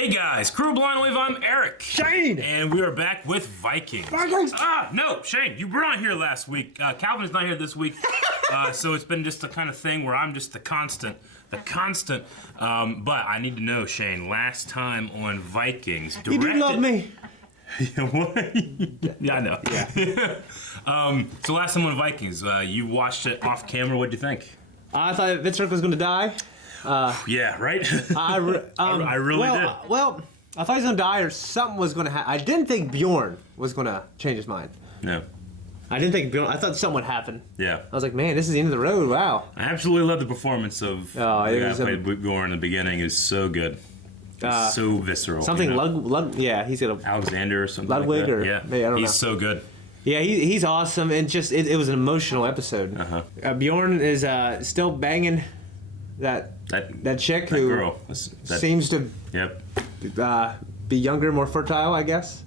Hey guys, Crew Blind Wave, I'm Eric. Shane! And we are back with Vikings. Vikings! No, Shane, you were not here last week. Calvin is not here this week. So it's been just the kind of thing where I'm just the constant. But I need to know, Shane, last time on Vikings. You do love me. What? Yeah, I know. Yeah. So last time on Vikings, you watched it off camera. What'd you think? I thought Vince was going to die. Yeah, right? I really did. Well, I thought he was going to die or something was going to happen. I didn't think Bjorn was going to change his mind. No. I didn't think Bjorn. I thought something would happen. Yeah. I was like, man, this is the end of the road. Wow. I absolutely love the performance of the guy who played Bjorn in the beginning. Is so good. It's so visceral. Something you know? yeah, he's got a Alexander or something Ludwig like that. or yeah, I don't know. He's so good. Yeah, he's awesome, and just it was an emotional episode. Bjorn is still banging that chick who girl. seems to be younger, more fertile, I guess.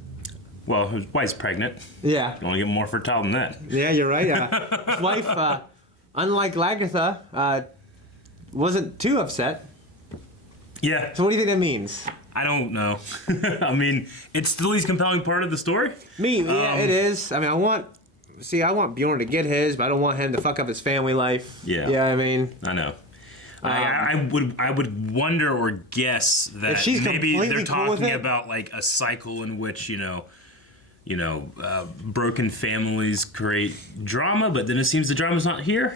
Well, his wife's pregnant. Yeah. You want to get more fertile than that. Yeah, you're right. His wife, unlike Lagertha, wasn't too upset. Yeah. So what do you think that means? I don't know. I mean, it's the least compelling part of the story. Yeah, it is. I mean, I want Bjorn to get his, but I don't want him to fuck up his family life. Yeah. Yeah, I mean. I know. I would wonder or guess that maybe they're talking about like a cycle in which broken families create drama, but then it seems the drama's not here.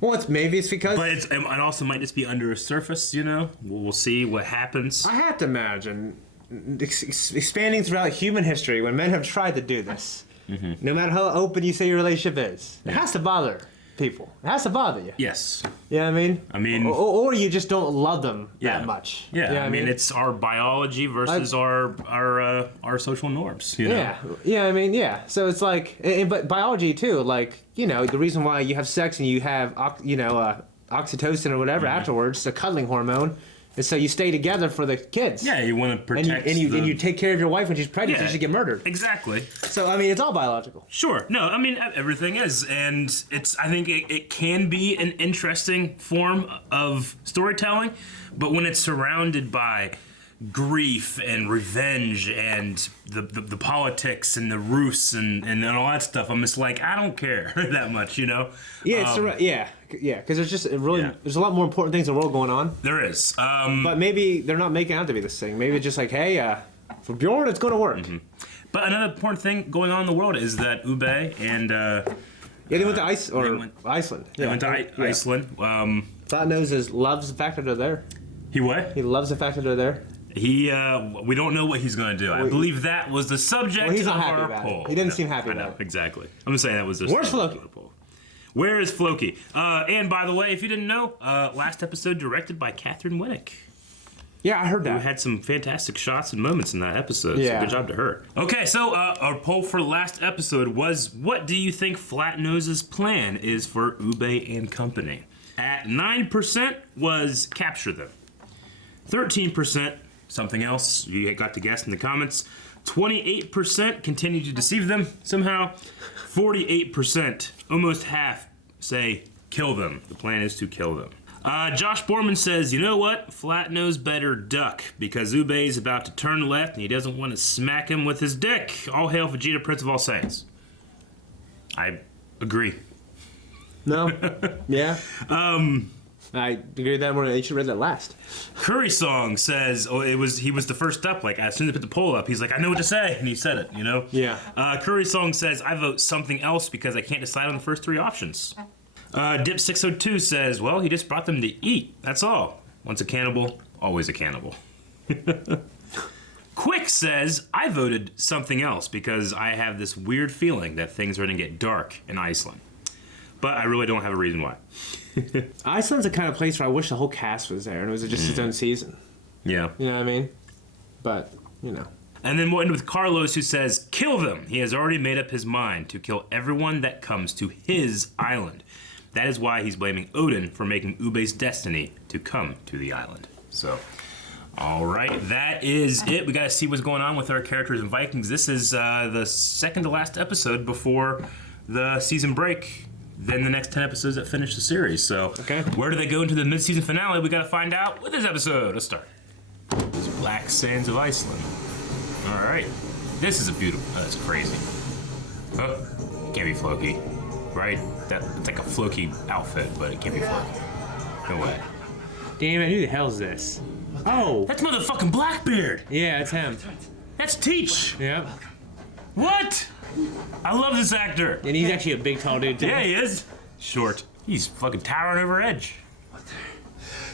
Well, it's because. But it also might just be under a surface. We'll see what happens. I have to imagine expanding throughout human history when men have tried to do this. Mm-hmm. No matter how open you say your relationship is, it has to bother people. It has to bother you. Yes. Yeah, I mean, or you just don't love them that much. Yeah, I mean, it's our biology versus our social norms. Yeah, So it's like, but biology too. Like, the reason why you have sex and you have oxytocin or whatever afterwards, the cuddling hormone. And so you stay together for the kids. Yeah, you want to protect and you take care of your wife when she's pregnant so she get murdered. Exactly. So, I mean, it's all biological. Sure. No, I mean, everything is. And I think it can be an interesting form of storytelling, but when it's surrounded by grief and revenge and the politics and the ruse and all that stuff, I'm just like, I don't care that much, Yeah, because there's just there's a lot more important things in the world going on. There is. But maybe they're not making out to be this thing. Maybe it's just like, hey, for Bjorn, it's going to work. Mm-hmm. But another important thing going on in the world is that Ube and... they went to Iceland. They went to Iceland. Flat Nose loves the fact that they're there. He what? He loves the fact that they're there. We don't know what he's going to do. I believe that was the subject of our poll. He didn't seem happy about it. I know, exactly. I'm going to say that was the Where's Floki? Where is Floki? And by the way, if you didn't know, last episode directed by Catherine Winnick. Yeah, I heard that. We had some fantastic shots and moments in that episode, so good job to her. Okay, so our poll for last episode was, what do you think Flatnose's plan is for Ube and company? At 9% was capture them. 13% something else, you got to guess in the comments. 28% continue to deceive them somehow. 48%, almost half, say kill them. The plan is to kill them. Josh Borman says, you know what? Flatnose better duck because Ube is about to turn left and he doesn't want to smack him with his dick. All hail Vegeta, Prince of all Saiyans. I agree. No. Yeah. I agree with that more. You should read that last. Curry Song says, he was the first up. Like, as soon as I put the poll up, he's like, I know what to say. And he said it, Yeah. Curry Song says, I vote something else because I can't decide on the first three options. Dip602 says, well, he just brought them to eat. That's all. Once a cannibal, always a cannibal. Quick says, I voted something else because I have this weird feeling that things are going to get dark in Iceland. But I really don't have a reason why. Iceland's the kind of place where I wish the whole cast was there and it was just its own season. Yeah. You know what I mean? But, And then we'll end with Carlos, who says, kill them. He has already made up his mind to kill everyone that comes to his island. That is why he's blaming Odin for making Ube's destiny to come to the island. So, all right, that is it. We got to see what's going on with our characters in Vikings. This is the second to last episode before the season break. Then the next 10 episodes that finish the series. So, where do they go into the mid-season finale? We got to find out with this episode. Let's start. Black sands of Iceland. All right. This is a beautiful. That's crazy. Oh, can't be Floki, right? It's like a Floki outfit, but it can't be Floki. No way. Damn it! Who the hell's this? Oh, That's motherfucking Blackbeard. yeah, it's him. That's Teach. Yep. What? I love this actor. And he's actually a big, tall dude too. Yeah, he is. Short. He's fucking towering over edge.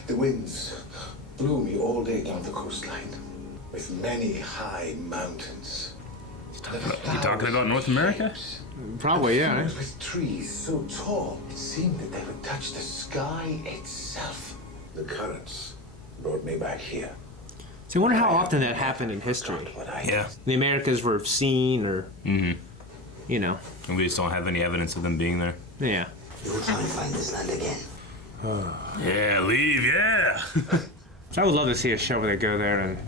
The winds blew me all day down the coastline, with many high mountains. You talking about North America? Probably, yeah. With trees so tall, it seemed that they would touch the sky itself. The currents brought me back here. So I wonder how often that happened in history. Yeah. The Americas were seen, or you know, And we just don't have any evidence of them being there. yeah. You will try and find this land again. Yeah, leave, yeah. So I would love to see a show where they go there, and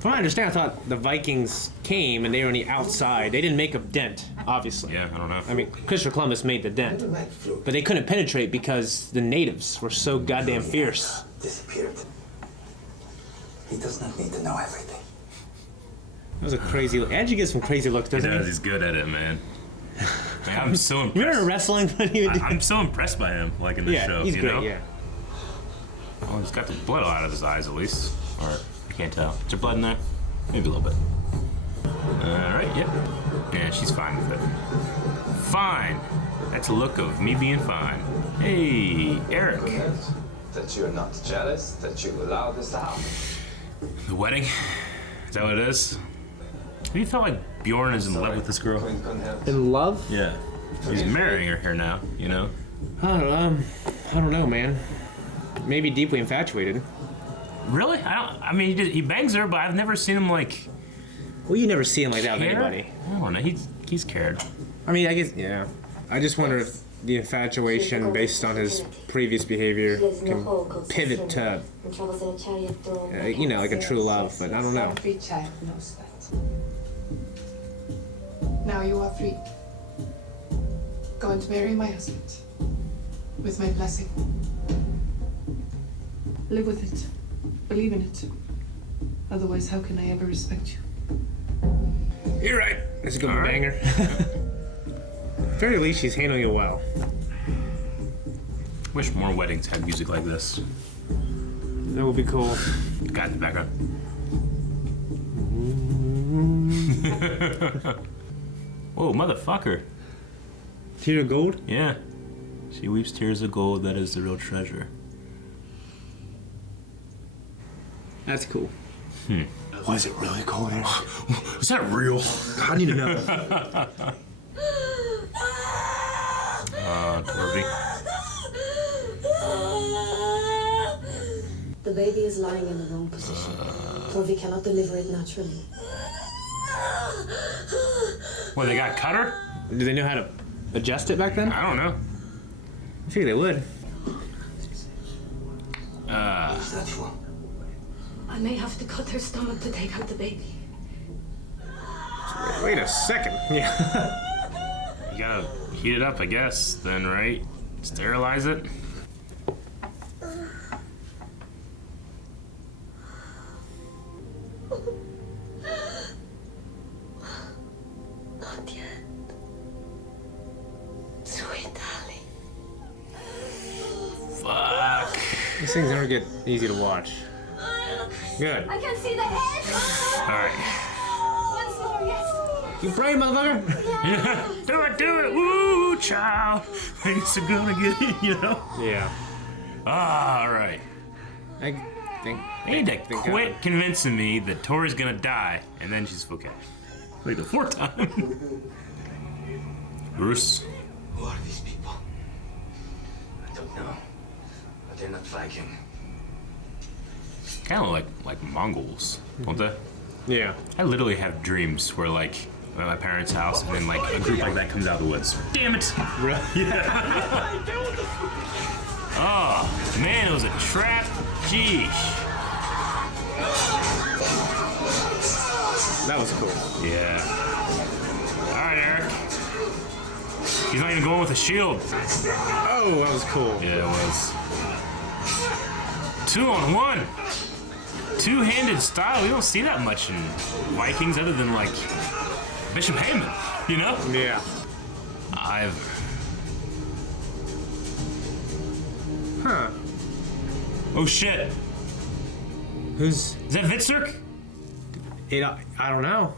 from what I understand, I thought the Vikings came and they were on the outside. They didn't make a dent, obviously. Yeah, I don't know. I mean, Christopher Columbus made the dent, but they couldn't penetrate because the natives were so goddamn fierce. Disappeared. He does not need to know everything. That was a crazy look. Andrew gets some crazy looks, He doesn't he? does, he's good at it, man. Man, I'm so You remember impressed. wrestling when he would do I'm so impressed by him, like in this yeah, show. he's you great, know? yeah. Oh, he's got the blood out of his eyes, at least. Or, you can't tell. Is there blood in there? Maybe a little bit. Alright, yep. Yeah, she's fine with it. Fine. That's a look of me being fine. Hey, Eric. That you're not jealous that you allowed this to happen. The wedding? Is that what it is? Have you felt like Bjorn is in love with this girl? Queen couldn't help. In love? Yeah. He's marrying her here now, you know? I don't know, man. Maybe deeply infatuated. Really? I mean, he bangs her, but I've never seen him like Well, you never see him like that with care. anybody. I don't know. He's cared. I mean, I guess, yeah. I just wonder if the infatuation based on his previous behavior can pivot to, you know, like a true love, but I don't know. Every child knows that. Now you are free. Go and marry my husband. With my blessing. Live with it. Believe in it. Otherwise, how can I ever respect you? You're right. That's a good All right. banger. At very least, she's handling it well. Wish more weddings had music like this. That would be cool. Got in the background. Whoa, motherfucker. Tear of gold? Yeah. She weeps tears of gold, that is the real treasure. That's cool. Was it really cold here? Is that real? I need to know. Torby. The baby is lying in the wrong position. Torvi cannot deliver it naturally. What, they got cutter? Do they know how to adjust it back then? I don't know. I figure they would. Is that you? I may have to cut her stomach to take out the baby. Wait a second. Yeah. You gotta heat it up, I guess, then, right? Sterilize it? Not yet. Sweet darling. Fuck. These things never get easy to watch. Good. I can see the head! Alright. Once more, yes. You pray, motherfucker? Yeah. Do it! Woo, child! Things are gonna get in, you know? Yeah. Alright. I think. They need to thank quit God. convincing me that Tori's gonna die, and then she's okay. Like the fourth time. Bruce. Who are these people? I don't know. But they're not Viking. Kind of like Mongols, don't they? Yeah. I literally have dreams where like I'm at my parents' house and then like a group like that comes out of the woods. Damn it! Oh man, it was a trap. Jeesh. That was cool. Yeah. All right, Eric. He's not even going with a shield. Oh, that was cool. Yeah, it was. 2 on 1. two-handed style, we don't see that much in Vikings other than like Bishop Heyman, you know? Yeah. Ivor. Huh. Oh shit. Who's... Is that Vitzerk? I don't know.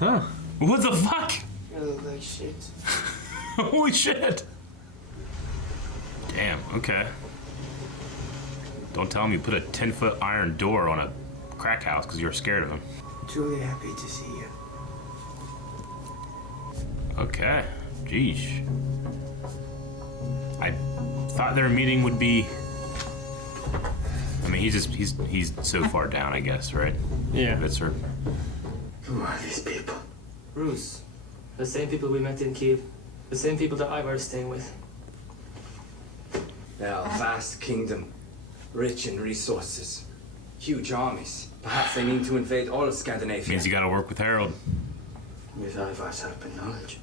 Huh. What the fuck? You look like shit. Holy shit. Damn, okay. Don't tell him you put a 10-foot iron door on a crack house because you were scared of him. Truly happy to see you. Okay. Jeez. I thought their meeting would be... I mean, he's so far down, I guess, right? Yeah. Vitzerk. Who are these people? Rus. The same people we met in Kiev. The same people that Ivar is staying with. They are a vast kingdom, rich in resources, huge armies. Perhaps they mean to invade all of Scandinavia. Means you gotta work with Harold. With Ivar's help and knowledge.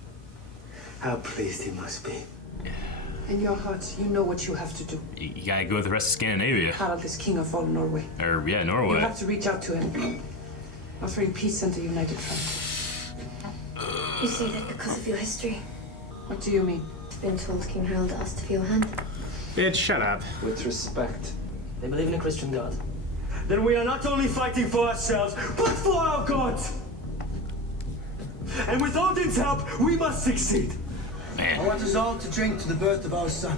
How pleased he must be. In your heart, you know what you have to do. You gotta go with the rest of Scandinavia. Harald is king of all Norway. Or, yeah, You Norway. have to reach out to him, offering peace and a united front. You say that because of your history. What do you mean? I've been told King Harold asked for your hand. Bitch, shut up. With respect. They believe in a Christian God. Then we are not only fighting for ourselves, but for our gods! And with Odin's help, we must succeed. I Man. want us all to drink to the birth of our son.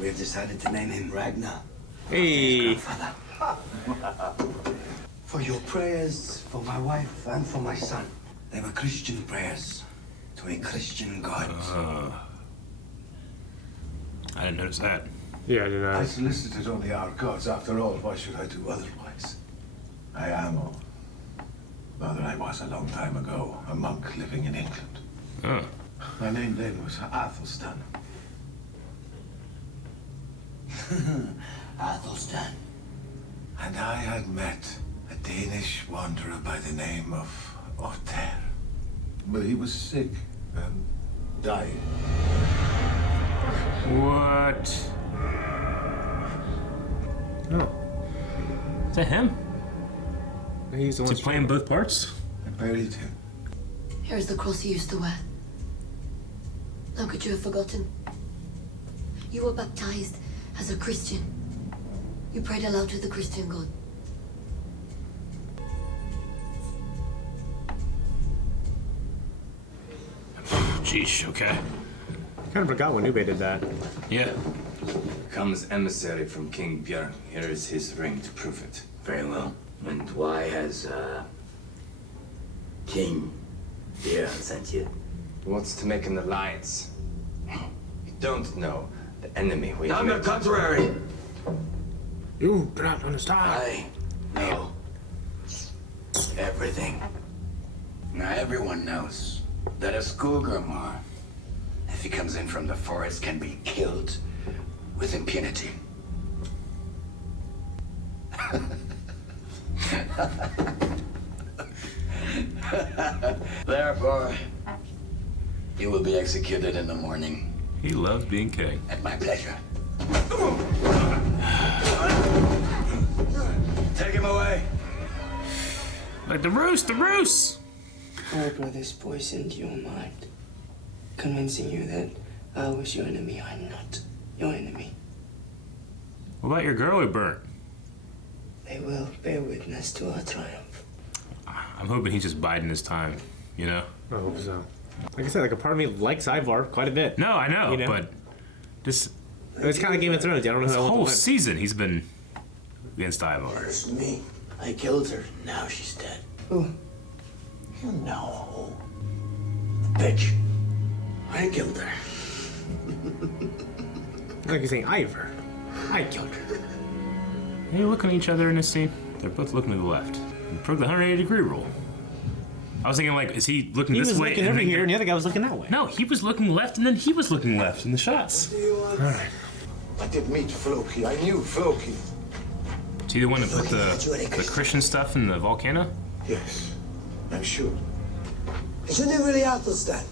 We have decided to name him Ragnar. Hey. For your prayers, for my wife, and for my son. They were Christian prayers to a Christian God. I didn't notice that. Yeah, I did I not. solicited only our gods. After all, why should I do otherwise? I am, or rather I was a long time ago, a monk living in England. Oh. My name then was Athelstan. Athelstan. And I had met a Danish wanderer by the name of Otter. But he was sick and dying. What? Oh. Is that him? He's the Is one he playing both parts? I buried him. Here's the cross you used to wear. How could you have forgotten? You were baptized as a Christian. You prayed aloud to the Christian God. Jeez, okay. Kind of forgot when Ube did that. Yeah. Comes emissary from King Björn. Here is his ring to prove it. Very well. And why has, King Björn sent you? He wants to make an alliance. You don't know the enemy we On the met. contrary, You do not understand. I know everything. Now everyone knows that a Skogamar, if he comes in from the forest, can be killed with impunity. Therefore, you will be executed in the morning He loves being king. at my pleasure. Take him away. Like the roost, the roost! My brothers poisoned your mind, convincing you that I was your enemy. I'm not your enemy. What about your girl we burnt? They will bear witness to our triumph. I'm hoping he's just biding his time, you know? I hope so. Like I said, like a part of me likes Ivar quite a bit. No, I know, You know? but just It's kind of Game of Thrones. I don't know who this I want to whole win. season he's been against Ivar. It's me. I killed her. Now she's dead. Who? You know. Bitch. I killed her. Like you're saying Ivar. I killed her. They're looking at each other in this scene. They're both looking to the left. And broke the 180-degree rule. I was thinking, like, is he looking He this was way? looking and over then here, and the other guy was looking that way. No, he was looking left, and then he was looking left in the shots. Alright. I did meet Floki. I knew Floki. Is he the one that put the Christian stuff in the volcano? Yes, I'm sure. Isn't it really Athelstan?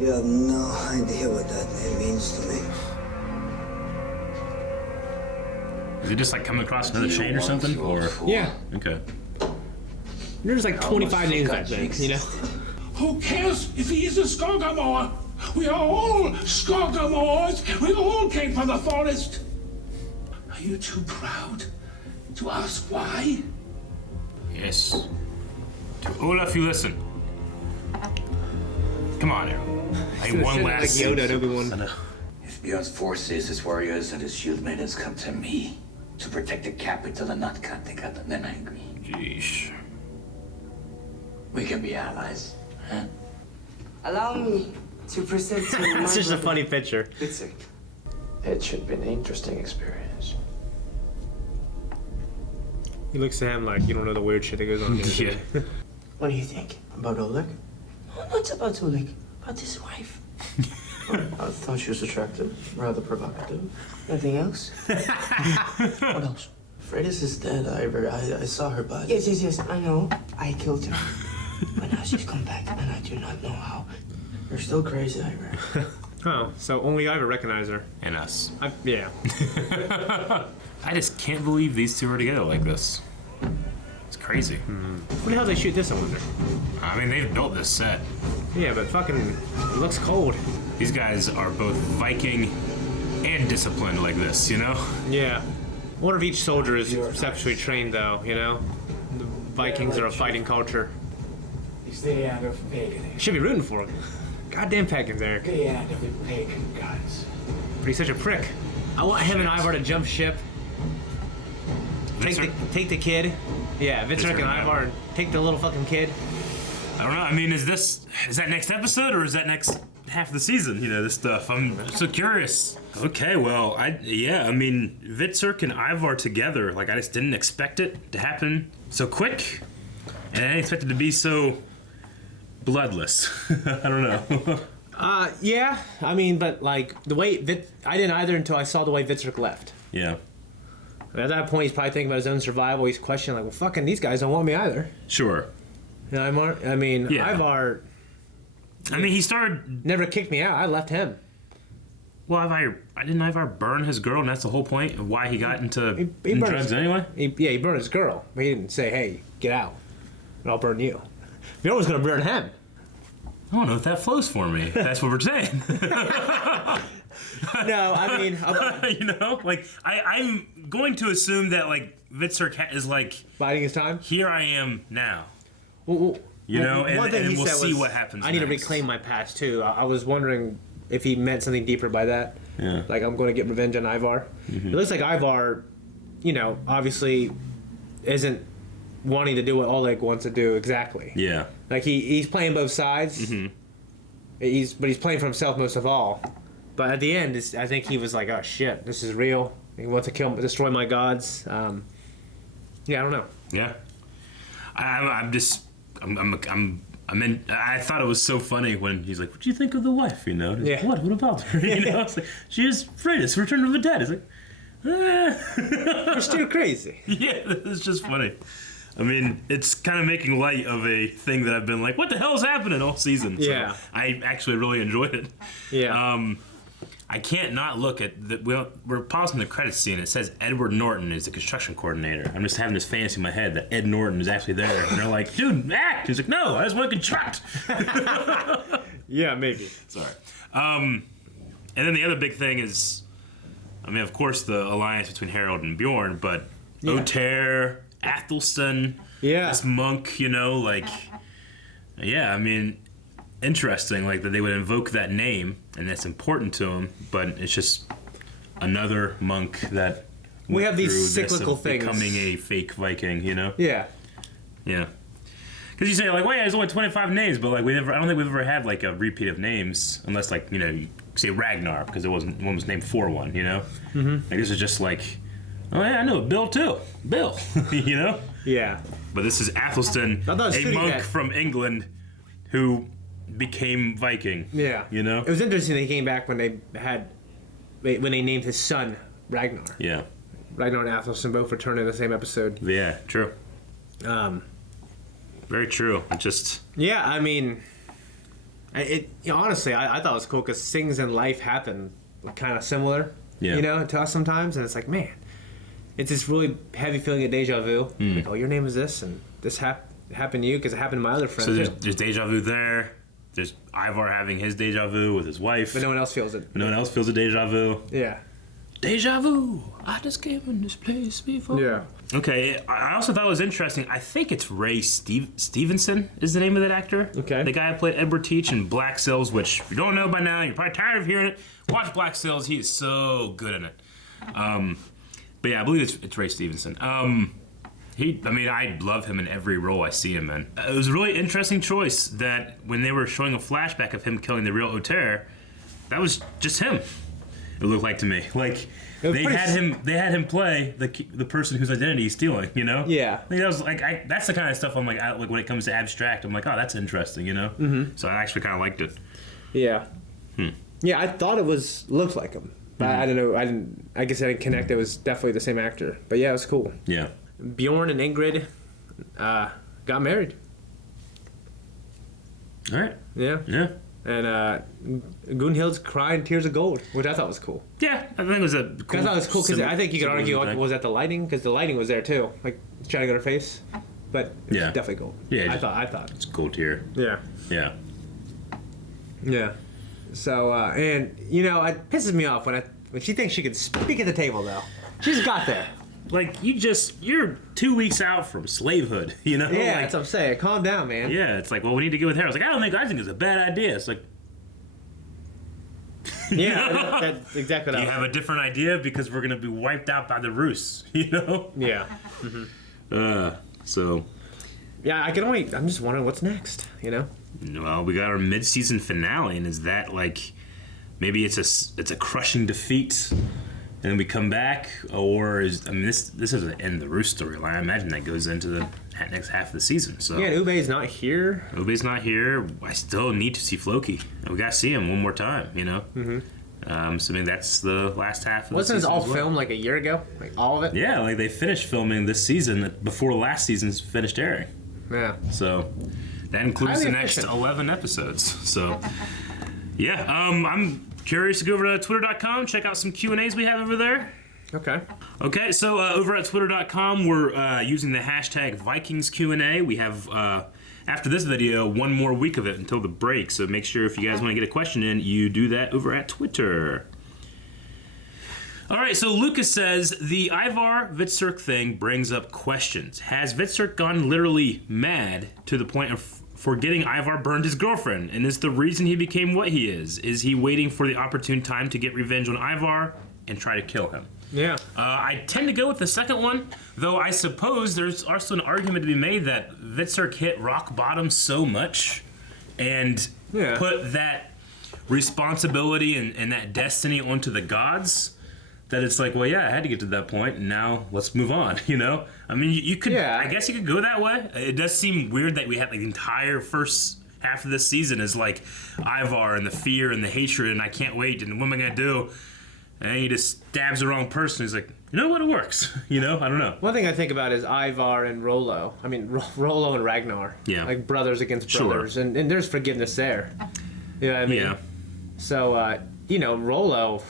You have no idea what that name means to me. Is it just like coming across another chain or something? Or Yeah. okay. There's like 25 names back then, you know? Who cares if he is a Skoggamore? We are all Skoggamores. We all came from the forest. Are you too proud to ask why? Yes. To Olaf, you listen. Come on, Harold. I need one Like last. Yoda and Obi-Wan. If Bjorn's forces, his warriors, and his shield maidens come to me to protect the capital and not Kattegat, then I agree. Jeez. We can be allies, huh? Allow me to present to you my It's just a brother, funny picture. Vitzik. It should be an interesting experience. He looks at him like, you don't know the weird shit that goes on here. Yeah. What do you think? About Oleg? Oh, not about Oleg, about his wife. I thought she was attractive, rather provocative. Nothing else? What else? Freitas is dead, Ivor. I saw her body. Yes, I know. I killed her. But now she's come back, and I do not know how. You're still crazy, Ivor. Oh, so only I would recognize her. And us. Yeah. I just can't believe these two are together like this. It's crazy. What the hell they shoot this, I wonder? I mean, they've built this set. Yeah, but fucking, it looks cold. These guys are both Viking and disciplined like this, you know? Yeah. I wonder if each soldier is conceptually trained, though, you know? The Vikings are a fighting culture. It's the end of paganism. Should be rooting for him. Goddamn pagans, Eric. The end of the pagan gods. But he's such a prick. I want him and Ivar to jump ship. Take the kid. Yeah, Vitzik and Ivar, take the little fucking kid. I don't know. I mean, is that next episode or is that next half of the season? You know, this stuff. I'm so curious. Okay, well, I mean, Vitzik and Ivar together. Like, I just didn't expect it to happen so quick, and I didn't expect it to be so bloodless. I don't know. Yeah. I mean, but like the way I didn't either until I saw the way Vitzik left. Yeah. At that point, he's probably thinking about his own survival. He's questioning, like, well, fucking these guys don't want me either. Sure. You know, I mean, Yeah. Ivar I mean, he started. never kicked me out. I left him. Well, didn't Ivar burn his girl, and that's the whole point of why he got into He burned drugs his, anyway? He burned his girl. But he didn't say, hey, get out, and I'll burn you. You're always going to burn him. I don't know if that flows for me. That's what we're saying. No, I mean... You know? Like, I'm going to assume that, like, Vitzik is like... Biding his time? Here I am now. Well, You know? one thing And he we'll said see was, what happens I need to next. reclaim my past, too. I was wondering if he meant something deeper by that. Yeah. Like, I'm going to get revenge on Ivar. Mm-hmm. It looks like Ivar, you know, obviously isn't wanting to do what Oleg wants to do exactly. Yeah. Like, he's playing both sides. Mm-hmm. But he's playing for himself most of all. But at the end, I think he was like, "Oh shit, this is real. He wants to destroy my gods." Yeah, I don't know. Yeah. I'm in. I thought it was so funny when he's like, "What do you think of the wife?" You know? Yeah. What about her? You know? It's like, she is Freitas, Return of the Dead. It's like, You're still crazy. yeah, it's just funny. I mean, it's kind of making light of a thing that I've been like, what the hell is happening all season? So Yeah. I actually really enjoyed it. Yeah. I can't not look at we're pausing the credits scene. It says Edward Norton is the construction coordinator. I'm just having this fantasy in my head that Ed Norton is actually there, and they're like, dude, act. He's like, no, I just want to construct. Yeah, maybe. Sorry. And then the other big thing is, I mean, of course, the alliance between Harold and Bjorn, but Oter, Athelstan, this monk, you know, like, yeah, I mean, interesting, like, that they would invoke that name, and that's important to them, but it's just another monk that We have these through this cyclical of things. becoming a fake Viking, you know? Yeah. Yeah. Because you say, like, well, yeah, there's only 25 names, but, like, I don't think we've ever had, like, a repeat of names, unless, like, you know, you say Ragnar, because one was named for one, you know? Mm-hmm. Like, this is just like, oh, yeah, I know Bill, too. Bill, you know? Yeah. But this is Athelstan, a monk from England who became Viking. Yeah. You know? It was interesting they came back when they named his son Ragnar. Yeah. Ragnar and Athelstan both returned in the same episode. Yeah, true. Very true. It just... Yeah, I mean, honestly, I thought it was cool because things in life happen kind of similar, Yeah. you know, to us sometimes, and it's like, man, it's this really heavy feeling of deja vu. Like, oh, your name is this, and this happened to you because it happened to my other friend. So there's deja vu there. There's Ivar having his deja vu with his wife. But no one else feels it. No one else feels a deja vu. Yeah. Deja vu. I just came in this place before. Yeah. Okay, I also thought it was interesting. I think it's Ray Stevenson is the name of that actor. Okay. The guy who played Edward Teach in Black Sails, which if you don't know by now, you're probably tired of hearing it. Watch Black Sails. He is so good in it. But yeah, I believe it's Ray Stevenson. I love him in every role I see him in. It was a really interesting choice that when they were showing a flashback of him killing the real Oter, that was just him. It looked like to me. Like they had him play the person whose identity he's stealing. You know? Yeah. I think that was like that's the kind of stuff I'm like when it comes to abstract. I'm like, oh, that's interesting. You know? Mm-hmm. So I actually kind of liked it. Yeah. Yeah, I thought it looked like him. But I don't know. I guess I didn't connect. It was definitely the same actor. But yeah, it was cool. Yeah. Bjorn and Ingrid got married. All right. Yeah. Yeah. And Gunhild's crying tears of gold, which I thought was cool. Yeah, I think it was a cool. I thought it was cool because I think you could argue thing. was that the lighting, because the lighting was there too, like shining on her face. But it was definitely gold. Yeah. I thought it's gold here. Yeah. Yeah. Yeah. So and it pisses me off when she thinks she can speak at the table though. She's got there. Like you're 2 weeks out from slavehood, you know? Yeah, like, that's what I'm saying. Calm down, man. Yeah, it's like, well, we need to get with her. I was like, I think it's a bad idea. It's like, yeah, that's exactly what you have a different idea because we're gonna be wiped out by the Rus, you know? Yeah. So. Yeah, I'm just wondering what's next, you know? Well, we got our mid-season finale, and is that like, maybe it's a crushing defeat. And then we come back, or this is the end of the Rus storyline. I imagine that goes into the next half of the season. So yeah, and Ube's not here. Ube's not here. I still need to see Floki. We gotta see him one more time, you know. Mm-hmm. So maybe that's the last half of the season. Wasn't this all filmed like a year ago? Like all of it? Yeah, like they finished filming this season before last season's finished airing. Yeah. So that includes Highly the next efficient. 11 episodes. So yeah, I'm curious to go over to twitter.com, check out some Q&As we have over there. Okay, so over at twitter.com, we're using the hashtag Vikings Q&A. We have, after this video, one more week of it until the break. So make sure if you guys want to get a question in, you do that over at Twitter. All right, so Lucas says, the Ivar Vitsirk thing brings up questions. Has Vitsirk gone literally mad to the point of forgetting Ivar burned his girlfriend, and is the reason he became what he is? Is he waiting for the opportune time to get revenge on Ivar and try to kill him? Yeah. I tend to go with the second one, though I suppose there's also an argument to be made that Vitsirk hit rock bottom so much and put that responsibility and that destiny onto the gods that it's like, well, yeah, I had to get to that point, and now let's move on, you know? I mean, you could, I guess you could go that way. It does seem weird that we had like the entire first half of this season is like Ivar and the fear and the hatred, and I can't wait, and what am I gonna do? And he just stabs the wrong person. He's like, you know what, it works. You know, I don't know. One thing I think about is Ivar and Rollo. I mean, Rollo and Ragnar. Yeah. Like brothers against brothers, and there's forgiveness there. You know what I mean? Yeah. So, Rollo.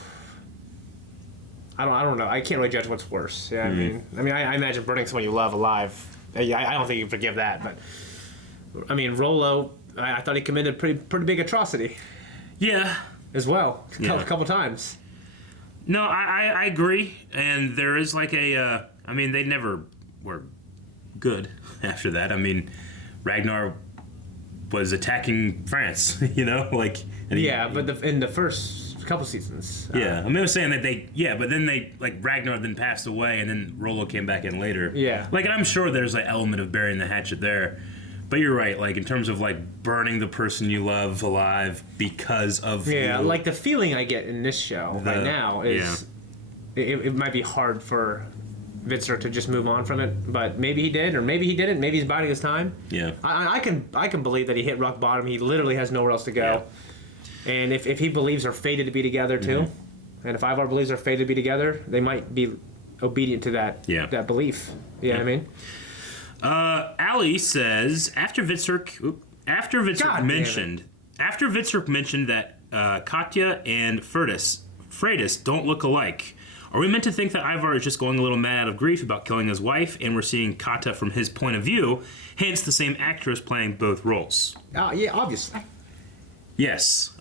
I don't know. I can't really judge what's worse. Yeah, I imagine burning someone you love alive. I don't think you forgive that, but I mean, Rollo. I thought he committed a pretty big atrocity. Yeah. As well, a couple times. No, I agree, and there is like a. I mean, they never were good after that. I mean, Ragnar was attacking France. You know, like. But in the first couple seasons. Yeah, I mean, I was saying that but then Ragnar then passed away, and then Rollo came back in later. Yeah. Like, and I'm sure there's an element of burying the hatchet there, but you're right. Like in terms of like burning the person you love alive because of like the feeling I get in this show right now is it might be hard for Vitsirk to just move on from it, but maybe he did, or maybe he didn't. Maybe he's biding his time. Yeah. I can believe that he hit rock bottom. He literally has nowhere else to go. Yeah. And if he believes they're fated to be together too, and if Ivar believes they're fated to be together, they might be obedient to that belief. You know what I mean? Ali says after Vitsirk mentioned that Katya and Freydis don't look alike, Are we meant to think that Ivar is just going a little mad out of grief about killing his wife, and we're seeing Kata from his point of view, hence the same actress playing both roles? Yeah, obviously. Yes.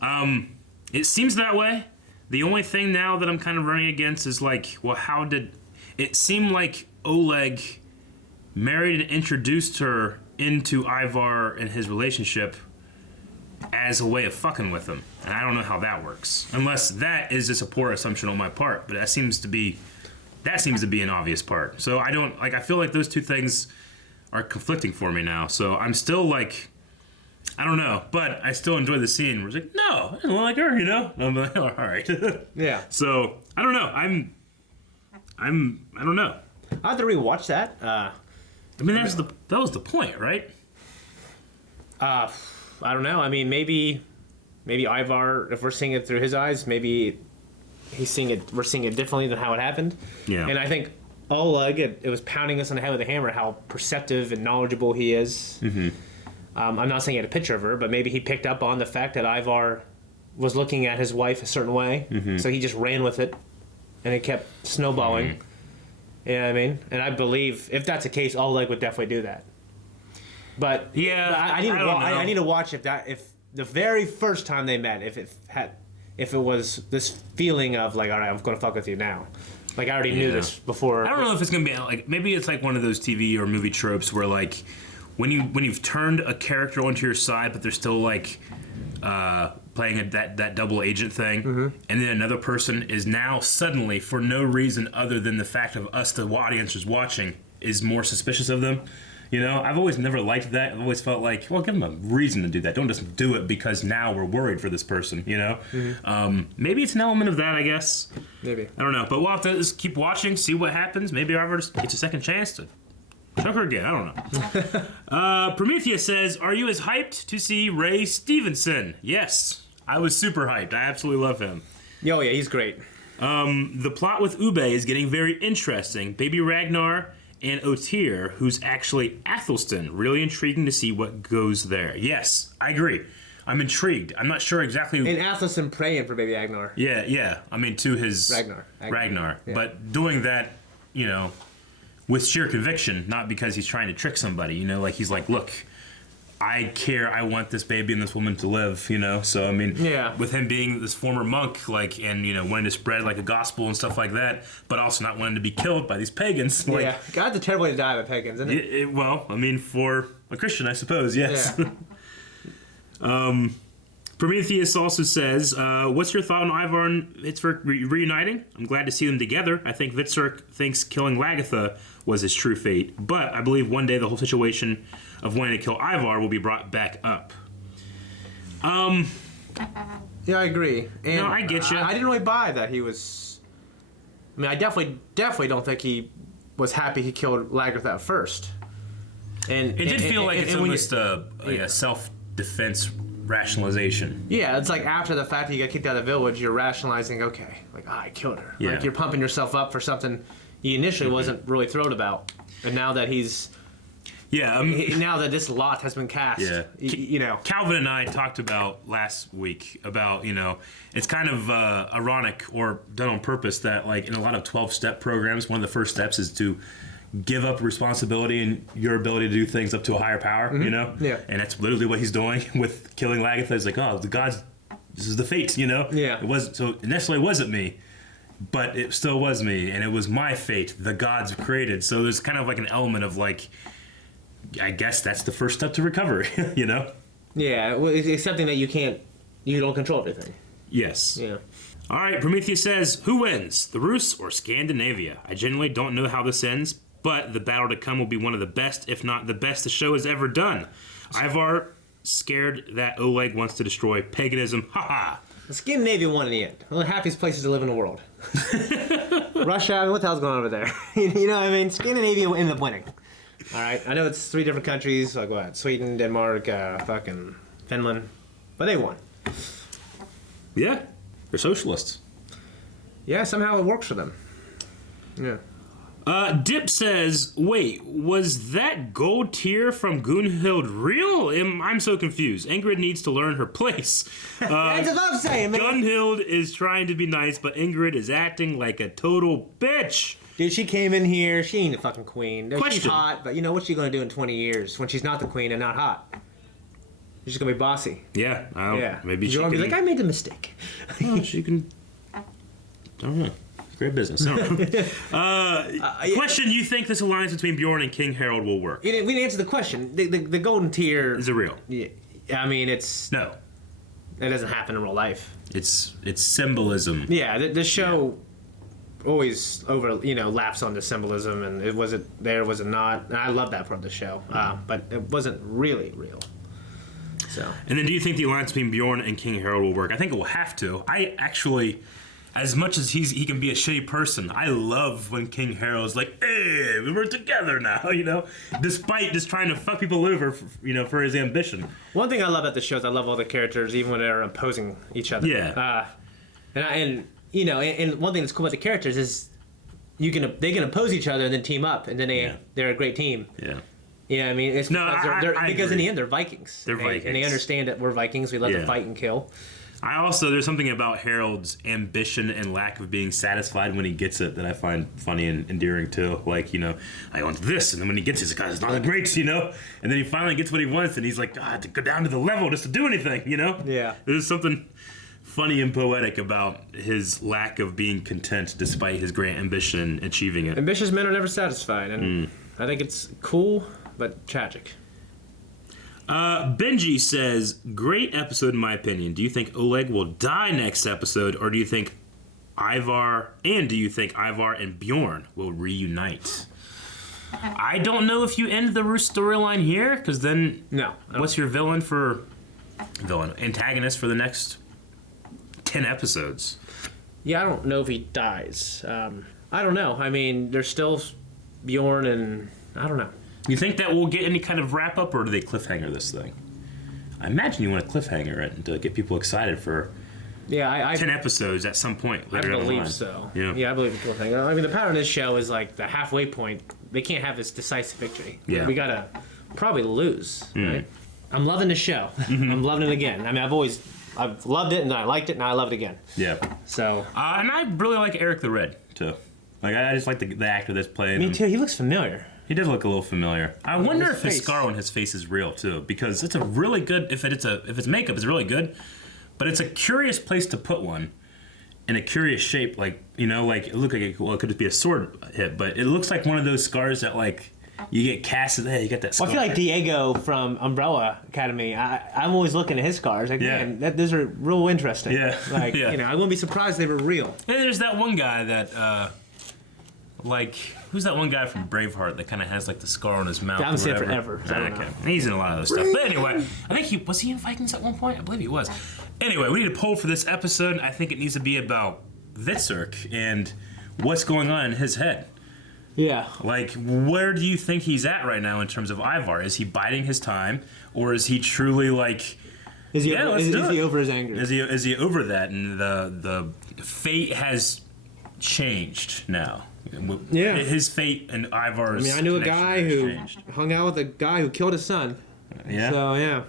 It seems that way. The only thing now that I'm kind of running against is like, well, how did... It seemed like Oleg married and introduced her into Ivar and his relationship as a way of fucking with him. And I don't know how that works. Unless that is just a poor assumption on my part. But that seems to be an obvious part. So I don't... Like, I feel like those two things are conflicting for me now. So I'm still like... I don't know, but I still enjoy the scene where it's like, no, I don't like her, you know? I'm like, oh, all right. Yeah. So, I don't know. I don't know. I have to rewatch that. I mean, that was the point, right? I don't know. I mean, maybe Ivar, if we're seeing it through his eyes, maybe we're seeing it differently than how it happened. Yeah. And I think Oleg, it was pounding us on the head with a hammer how perceptive and knowledgeable he is. Mm-hmm. I'm not saying he had a picture of her, but maybe he picked up on the fact that Ivar was looking at his wife a certain way, so he just ran with it, and it kept snowballing. You know what I mean? And I believe if that's the case, Oleg would definitely do that. But yeah, I need to watch if the very first time they met, if it was this feeling of like, all right, I'm gonna fuck with you now. Like I already knew this before. I don't know if it's gonna be like, maybe it's like one of those TV or movie tropes where like when you've turned a character onto your side, but they're still like playing that double agent thing, and then another person is now suddenly, for no reason other than the fact of us, the audience, watching, is more suspicious of them. You know, I've always never liked that. I've always felt like, well, give them a reason to do that. Don't just do it because now we're worried for this person, you know? Maybe it's an element of that, I guess. Maybe. I don't know. But we'll have to just keep watching, see what happens. Maybe Ivar just gets a second chance to choke her again. I don't know. Prometheus says, are you as hyped to see Ray Stevenson? Yes. I was super hyped. I absolutely love him. Oh, yeah, he's great. The plot with Ube is getting very interesting. Baby Ragnar and Otyr, who's actually Athelstan. Really intriguing to see what goes there. Yes, I agree. I'm intrigued. I'm not sure exactly. And Athelstan praying for baby Ragnar. Yeah. I mean, to his Ragnar. Yeah. But doing that, you know, with sheer conviction, not because he's trying to trick somebody. You know, like he's like, look, I care. I want this baby and this woman to live. You know, so I mean, with him being this former monk, like, and you know, wanting to spread like a gospel and stuff like that, but also not wanting to be killed by these pagans. Like, yeah, God's a terrible way to die by pagans, isn't it? Well, I mean, for a Christian, I suppose, yes. Yeah. Prometheus also says, what's your thought on Ivar and Vitzurk reuniting? I'm glad to see them together. I think Vitzurk thinks killing Lagatha was his true fate, but I believe one day the whole situation of wanting to kill Ivar will be brought back up. Yeah, I agree. And no, I get you. I didn't really buy that he was... I mean, I definitely don't think he was happy he killed Lagatha first. And it did feel like it's almost a self-defense rationalization. Yeah, it's like after the fact that you got kicked out of the village, you're rationalizing, okay, like, I killed her. Yeah. Like, you're pumping yourself up for something you initially wasn't really thrilled about. And now that he's... Yeah. Now that this lot has been cast, you know. Calvin and I talked about last week about, you know, it's kind of ironic or done on purpose that, like, in a lot of 12-step programs, one of the first steps is to give up responsibility and your ability to do things up to a higher power, you know? Yeah. And that's literally what he's doing with killing Lagatha. It's like, oh, the gods, this is the fate, you know? Yeah. So initially it wasn't me, but it still was me, and it was my fate, the gods created. So there's kind of like an element of like, I guess that's the first step to recovery, you know? Yeah, well, it's something that you don't control everything. Yes. Yeah. All right, Prometheus says, who wins, the Rus or Scandinavia? I genuinely don't know how this ends, but the battle to come will be one of the best, if not the best, the show has ever done. Ivar scared that Oleg wants to destroy paganism. Ha-ha! Scandinavia won in the end. One of the happiest places to live in the world. Russia, I mean, what the hell's going on over there? You know what I mean? Scandinavia ended up winning. All right, I know it's 3 different countries, like what? Sweden, Denmark, fucking Finland, but they won. Yeah, they're socialists. Yeah, somehow it works for them. Yeah. Dip says, wait, was that gold tier from Gunhild real? I'm so confused. Ingrid needs to learn her place. That's what I'm saying, man. Gunhild is trying to be nice, but Ingrid is acting like a total bitch. Dude, she came in here. She ain't a fucking queen. She's Question. hot, but you know what's she gonna do in 20 years when she's not the queen and not hot? She's just gonna be bossy. Yeah, Yeah. maybe she You're gonna can... be like, I made a mistake. Well, she can... I don't know. Great business. I don't know. Question, you think this alliance between Bjorn and King Harold will work? We didn't answer the question. The golden tier... Is it real? Yeah, I mean, it's... No. It doesn't happen in real life. It's symbolism. Yeah, the show always laughs on the symbolism, and it wasn't there, was it not? And I love that part of the show, but it wasn't really real. So. And then do you think the alliance between Bjorn and King Harold will work? I think it will have to. I actually... As much as he can be a shitty person, I love when King Harold's like, hey, we're together now, despite just trying to fuck people over, for his ambition. One thing I love about the show is I love all the characters, even when they're opposing each other. Yeah. And one thing that's cool about the characters is they can oppose each other and then team up, and then they're a great team. Yeah. You know what I mean? It's because in the end they're Vikings. They're Vikings. And they understand that we're Vikings. We love to fight and kill. There's something about Harold's ambition and lack of being satisfied when he gets it that I find funny and endearing too. Like, I want this, and then when he gets it, he's like, oh, it's not that great, and then he finally gets what he wants, and he's like, to go down to the level just to do anything, Yeah. There's something funny and poetic about his lack of being content despite his great ambition and achieving it. Ambitious men are never satisfied, and I think it's cool, but tragic. Benji says, great episode in my opinion. Do you think Oleg will die next episode, or do you think Ivar and Bjorn will reunite? I don't know if you end the Roos storyline here, because then what's your antagonist for the next 10 episodes? Yeah, I don't know if he dies. I don't know. I mean, there's still Bjorn and I don't know. You think that we'll get any kind of wrap up, or do they cliffhanger this thing? I imagine you want to cliffhanger it and to get people excited for 10 episodes at some point later down the line. I believe so. Yeah, I believe it's a cliffhanger. I mean, the power in this show is like the halfway point. They can't have this decisive victory. Yeah. We gotta probably lose. Right? I'm loving the show. I'm loving it again. I mean, I've loved it and I liked it and I love it again. Yeah. So. And I really like Eric the Red too. Like I just like the actor that's playing him. Me too. He looks familiar. He does look a little familiar. I wonder if his scar on his face is real too, because it's a really good. If it's makeup, it's really good, but it's a curious place to put one, in a curious shape. Like it looked like it could be a sword hit, but it looks like one of those scars that like you get casted. There, you get that scar. Well, I feel like Diego from Umbrella Academy. I'm always looking at his scars. Like, man, those are real interesting. Yeah. Like, I wouldn't be surprised they were real. And there's that one guy that. Who's that one guy from Braveheart that kind of has like the scar on his mouth? I haven't seen it forever. So okay, he's in a lot of those stuff. But anyway, I think was he in Vikings at one point? I believe he was. Anyway, we need a poll for this episode. I think it needs to be about Vitzerk and what's going on in his head. Yeah. Like, where do you think he's at right now in terms of Ivar? Is he biding his time, or is he truly like? Is he over his anger? Is he over that? And the fate has changed now. Yeah, his fate and Ivar's. I knew a guy who hung out with a guy who killed his son. Yeah. So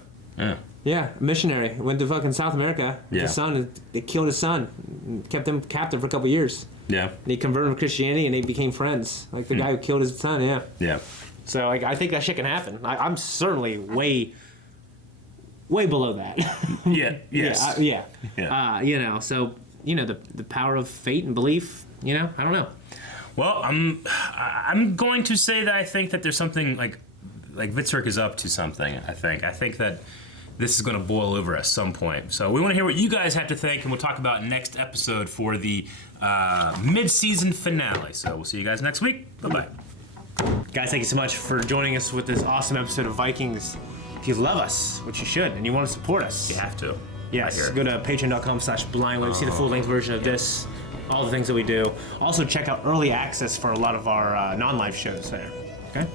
yeah, missionary went to fucking South America. With his son, they killed his son, and kept him captive for a couple years. Yeah. And he converted to Christianity, and they became friends. Like the guy who killed his son. Yeah. Yeah. So I think that shit can happen. I'm certainly way below that. Yeah. Yes. Yeah. So the power of fate and belief. I don't know. Well, I'm going to say that I think that there's something like Vitzerk is up to something. I think that this is going to boil over at some point. So we want to hear what you guys have to think, and we'll talk about next episode for the mid-season finale. So we'll see you guys next week. Bye-bye. Guys, thank you so much for joining us with this awesome episode of Vikings. If you love us, which you should, and you want to support us, you have to. Yes, go to patreon.com/blindwave. See the full-length version of this. All the things that we do. Also, check out early access for a lot of our non-live shows there. Okay?